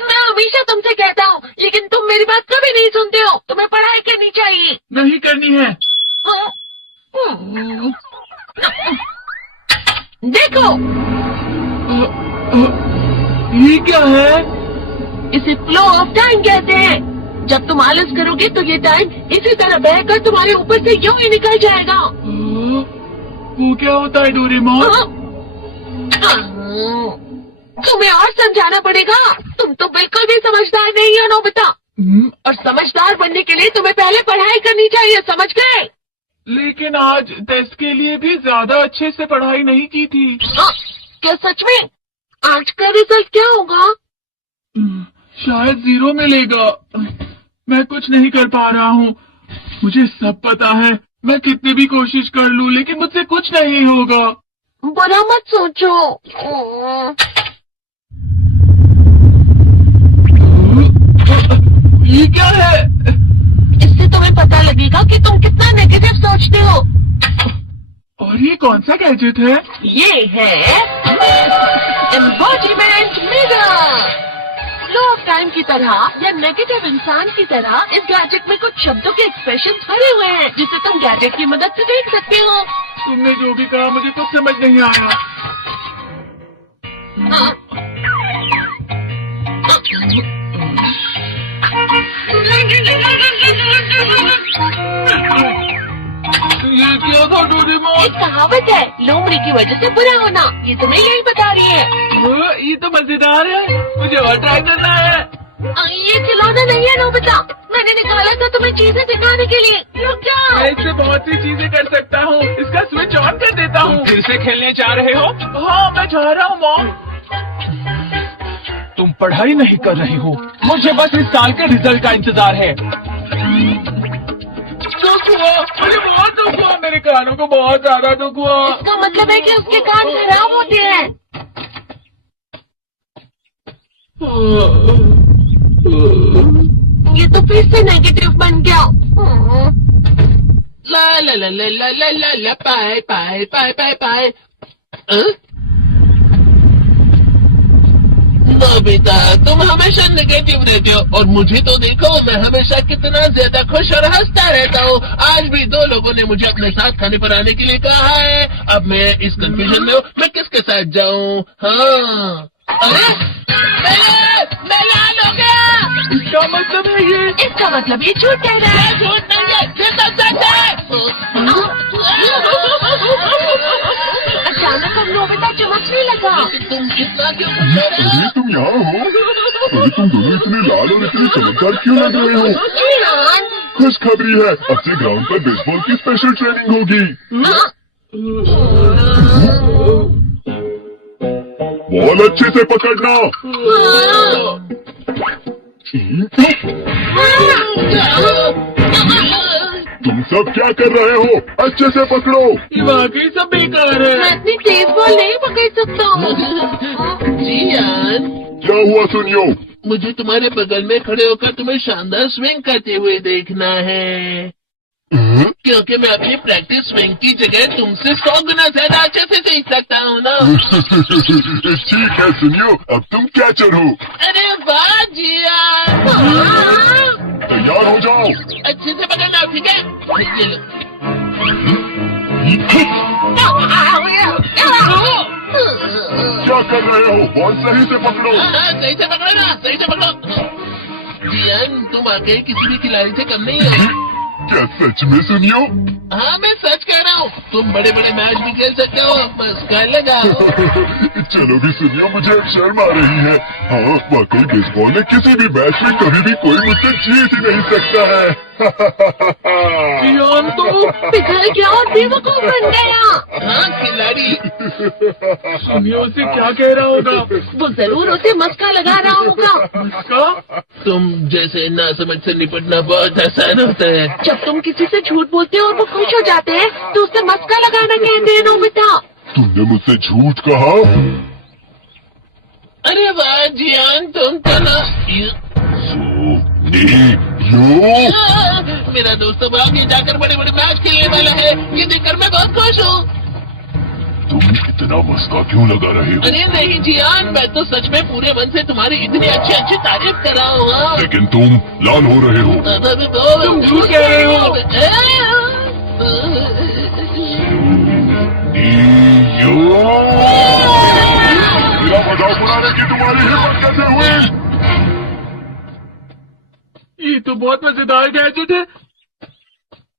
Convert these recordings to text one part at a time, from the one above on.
मैं हमेशा तुमसे कहता हूँ, लेकिन तुम मेरी बात कभी नहीं सुनते हो। तुम्हें पढ़ाई करनी चाहिए। नहीं करनी है। देखो, ये क्या है? इसे फ्लो ऑफ टाइम कहते हैं। जब तुम आलस करोगे तो ये टाइम इसी तरह बहकर तुम्हारे ऊपर से यूं ही निकल जाएगा। वो क्या होता है डोरेमोन? तुम्हें और समझाना पड़ेगा। तुम तो बिल्कुल भी समझदार नहीं हो नोबिता। और समझदार बनने के लिए तुम्हें पहले पढ़ाई करनी चाहिए, समझ गए? लेकिन आज टेस्ट के लिए भी ज्यादा अच्छे से पढ़ाई नहीं की थी। क्या सच में? आज का रिजल्ट क्या होगा? शायद 0 मिलेगा। मैं कुछ नहीं कर पा रहा हूँ। मुझे सब पता है। मैं कितनी भी कोशिश कर लूँ, लेकिन मुझसे कुछ नहीं होगा। बुरा मत सोचो। ये क्या है? इससे तुम्हें पता लगेगा कि तुम कितना नेगेटिव सोचते हो। और ये कौन सा गैजेट है? ये है embodiment mirror. Flow of time की तरह या नेगेटिव इंसान की तरह इस गैजेट में कुछ शब्दों के एक्सप्रेशन भरे हुए हैं, जिसे तुम गैजेट की मदद से देख सकते हो। तुमने जो भी कहा मुझे कुछ समझ नहीं आया। ये क्या था डोरेमोन? एक कहावत है, लोमड़ी की वजह से बुरा होना। ये तुम्हें यही बता रही है। ये तो मजेदार है। मुझे और ट्राई करना है। ये खिलौना नहीं है नोबिता। मैंने निकाला था तुम्हें चीजें दिखाने के लिए। रुक जाओ। मैं इससे बहुत सी चीजें कर सकता हूँ। इसका स्विच ऑन कर देता हूँ। फिर से खेलने जा रहे हो? हाँ, मैं जा रहा हूँ मॉम। तुम पढ़ाई नहीं कर रहे हो। मुझे बस इस साल के रिजल्ट का इंतजार है। दुख हुआ, मुझे बहुत दुख हुआ। मेरे कानों को बहुत ज्यादा दुख हुआ। इसका मतलब है कि उसके कान खराब होते हैं। ये तो फिर से नेगेटिव बन गया। ला ला ला ला ला ला ला ला पाए पाए पाए पाए पाए। नोबिता, तुम हमेशा नेगेटिव रहते हो और मुझे तो देखो, मैं हमेशा कितना ज्यादा खुश और हंसता रहता हूँ। आज भी 2 लोगों ने मुझे अपने साथ खाने पर आने के लिए कहा है। अब मैं इस कंफ्यूजन में हूँ, मैं किसके साथ जाऊँ? हाँ, अरे मैं लाल हो गया। इसका मतलब है ये? इसका मतलब ये झूठ कह रहा है। झूठ नहीं है, ये तो सच है। अचानक हम नोबिता चमकने लगा। तुम इतना क्यों कर रहे हो? अरे तुम यहाँ हो? अरे तुम दोनों इतने लाल और इतने चमकदार क्यों लग रहे हो? जियान, खुशखबरी है, अब से ग्राउंड पर बेसबॉल की स्पेशल ट्रेनिंग होगी। बॉल अच्छे से पकड़ना। तुम सब क्या कर रहे हो? अच्छे से पकड़ो। ये वाकई सब बेकार है। मैं इतनी तेज बॉल नहीं पकड़ सकता हूँ। जियान, क्या हुआ सुनियो? मुझे तुम्हारे बगल में खड़े होकर तुम्हें शानदार स्विंग करते हुए देखना है, क्योंकि मैं अपनी प्रैक्टिस स्विंग की जगह तुमसे 100 गुना ज्यादा अच्छे से सीख सकता हूँ ना। ठीक है सुनियो, अब तुम कैचर हो। अरे वाह जियान, तैयार हो जाओ। अच्छे से पकड़ना, ठीक है? ये लो। क्या कर रहे हो? बॉल सही से पकड़ो। हाँ, सही से पकड़ो ना, सही से पकड़ो। जियान, तुम आगे किसी भी खिलाड़ी से कम नहीं हो। क्या सच में सुनियो? हाँ, मैं सच कह रहा हूँ। तुम बड़े बड़े मैच भी खेल सकते हो, बस कर लगाओ। चलो भी सुनियो, मुझे अब शर्म आ रही है। हाँ, वाकई बेसबॉल में किसी भी मैच में कभी भी कोई मुझसे जीत ही नहीं सकता है। जियान तो पिघल गया और बेवकूफ बन गया। हाँ, खिलाड़ी। सुनियो से क्या कह रहा होगा? वो जरूर उसे मस्का लगा रहा होगा। इसका? तुम जैसे ना समझ से निपटना बहुत आसान होता है। जब तुम किसी से झूठ बोलते हो और वो खुश हो जाते हैं तो उसे मस्का लगाना कहते हैं नोबिता। तुमने मुझसे झूठ कहा? अरे वाह जियान, तुम तो ना मेरा दोस्त अब आगे जाकर बड़े बड़े मैच खेलने वाला है। ये देखकर मैं बहुत खुश हूँ। तुम इतना मस्का क्यों लगा रहे हो? अरे नहीं जियान, मैं तो सच में पूरे मन से तुम्हारी इतनी अच्छी अच्छी तारीफ कर रहा हूँ। लेकिन तुम लाल हो रहे हो। तुम झूठ कह रहे हो। मेरा मजाक उड़ाने की तुम्हारी हिम्मत कैसे हुई? ये तो बहुत मजेदार गैजेट है।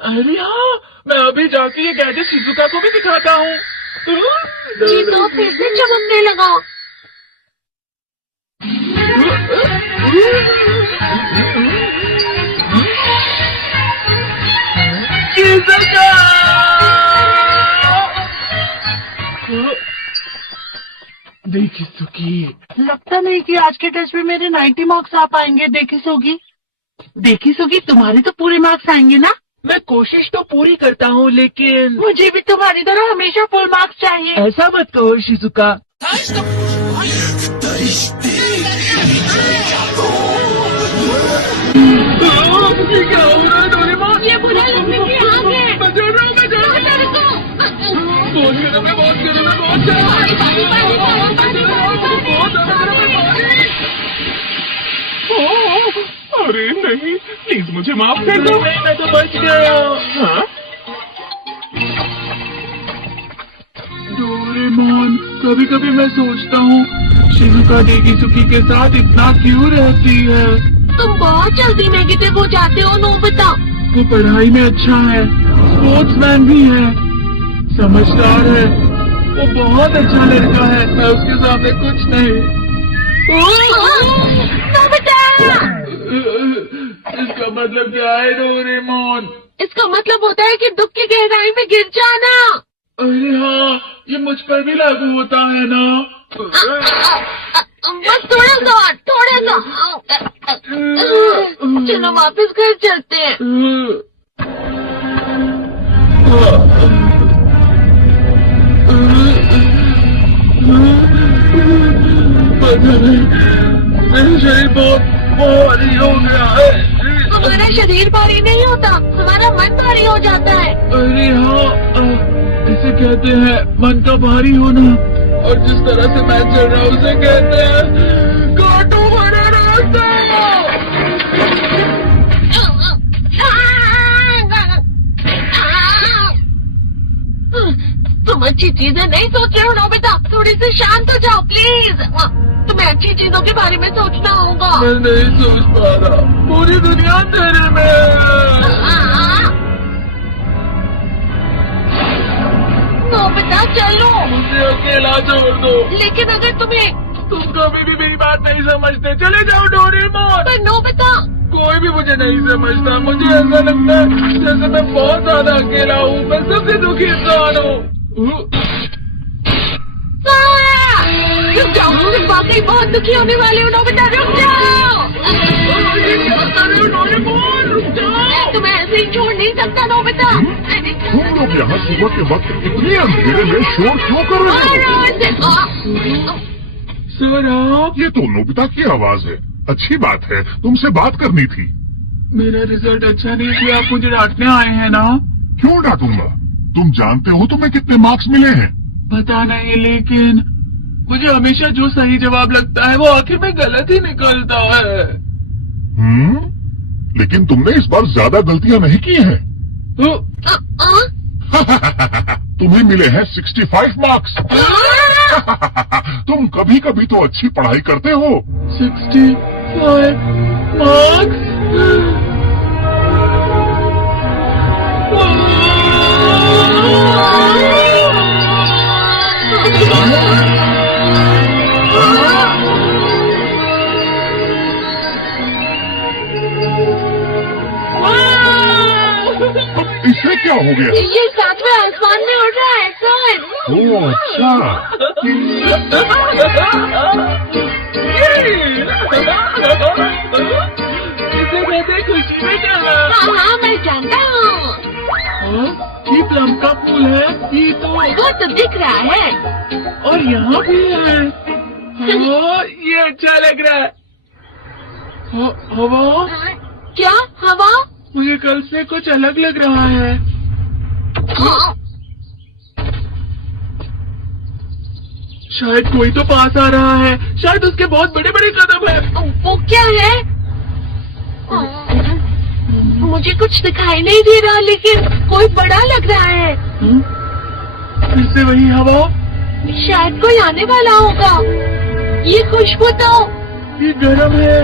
अरे हाँ, मैं अभी जाके ये गैजेट शिजुका को भी दिखाता हूँ। ये तो फिर से चमकने लगा। शिजुका! देखी सुकी, लगता नहीं कि आज के टेस्ट में मेरे 90 मार्क्स आ पाएंगे। देखी सोगी तुम्हारे तो पूरे मार्क्स आएंगे ना? मैं कोशिश तो पूरी करता हूँ, लेकिन मुझे भी तुम्हारी तरह हमेशा फुल मार्क्स चाहिए। ऐसा मत कहो शिजुका। ये क्या हो रहा है डोरेमोन? ये बुरा लगने की आग है। मैं डर रहा हूँ, मैं डर रहा हूँ। बहुत गर्म है, बहुत गर्म है, बहुत गर्म है। बहुत ज्यादा गर्म है, ओह, अरे नहीं, प्लीज मुझे माफ कर दो। नहीं, मैं तो बच गया। हाँ? डोरेमोन, कभी कभी मैं सोचता हूँ शिजुका डेकिसुकी के साथ इतना क्यों रहती है। तुम बहुत जल्दी नेगेटिव हो जाते हो नोबिता। वो पढ़ाई में अच्छा है, स्पोर्ट्समैन भी है, समझदार है, वो बहुत अच्छा लड़का है। मैं उसके सामने कुछ नहीं। नोबिता! इसका मतलब क्या है डोरेमोन? इसका मतलब होता है कि दुख की गहराई में गिर जाना। अरे हाँ, ये मुझ पर भी लागू होता है ना। बस थोड़ा सा। चलो वापस घर चलते हैं। पता नहीं, मेरा शरीर बहुत भारी हो गया है। हमारा शरीर भारी नहीं होता, हमारा मन भारी हो जाता है। अरे हाँ, इसे कहते हैं मन का भारी होना। और जिस तरह से मैं चल रहा हूँ उसे कहते हैं कांटों भरा रास्ता। तुम अच्छी चीजें नहीं सोच रहे हो नोबिता, थोड़ी सी शांत हो जाओ प्लीज। तुम्हें अच्छी चीजों के बारे में सोचना होगा। मैं नहीं सोच पा रहा, पूरी दुनिया अंधेरे में है। नोबिता चलो। मुझे अकेला छोड़ दो। लेकिन अगर तुम्हें तुम कभी भी मेरी बात नहीं समझते, चले जाओ डोरेमोन। पर नोबिता, कोई भी मुझे नहीं समझता। मुझे ऐसा लगता है जैसे मैं बहुत ज्यादा अकेला हूँ। मैं सबसे दुखी इंसान हूँ। रुक जाओ, तुम वाकई बहुत दुखी होने वाले हो नोबिता, रुक जाओ। मैं तुम्हें ऐसे ही छोड़ नहीं सकता नोबिता। तुम लोग यहाँ सुबह के वक्त इतने अंधेरे में शोर क्यों कर रहे हो? सर आप? ये तो नोबिता की आवाज है। अच्छी बात है, तुमसे बात करनी थी। मेरा रिजल्ट अच्छा नहीं किया, आप मुझे डांटने आए हैं ना? क्यों डांटूंगा? तुम जानते हो तुम्हें कितने मार्क्स मिले हैं? पता नहीं, लेकिन मुझे हमेशा जो सही जवाब लगता है वो आखिर में गलत ही निकलता है। लेकिन तुमने इस बार ज्यादा गलतियां नहीं की हैं। तुम्हें मिले हैं 65 मार्क्स। तुम कभी कभी तो अच्छी पढ़ाई करते हो। 65 मार्क्स? इससे क्या हो गया? ये सातवें आसमान में उड़ रहा है सर। ओह अच्छा। इसे कहते खुशी में चला। हाँ मैं जानता हूँ। ये प्लम का फूल है। ये तो वो तो दिख रहा है। और यहाँ भी है। ये अच्छा लग रहा है। हवा? क्या हवा? मुझे कल से कुछ अलग लग रहा है। शायद कोई तो पास आ रहा है, शायद उसके बहुत बड़े बड़े कदम है। वो क्या है? मुझे कुछ दिखाई नहीं दे रहा, लेकिन कोई बड़ा लग रहा है। फिर से वही हवा। शायद कोई आने वाला होगा। ये खुशबू तो ये गर्म है।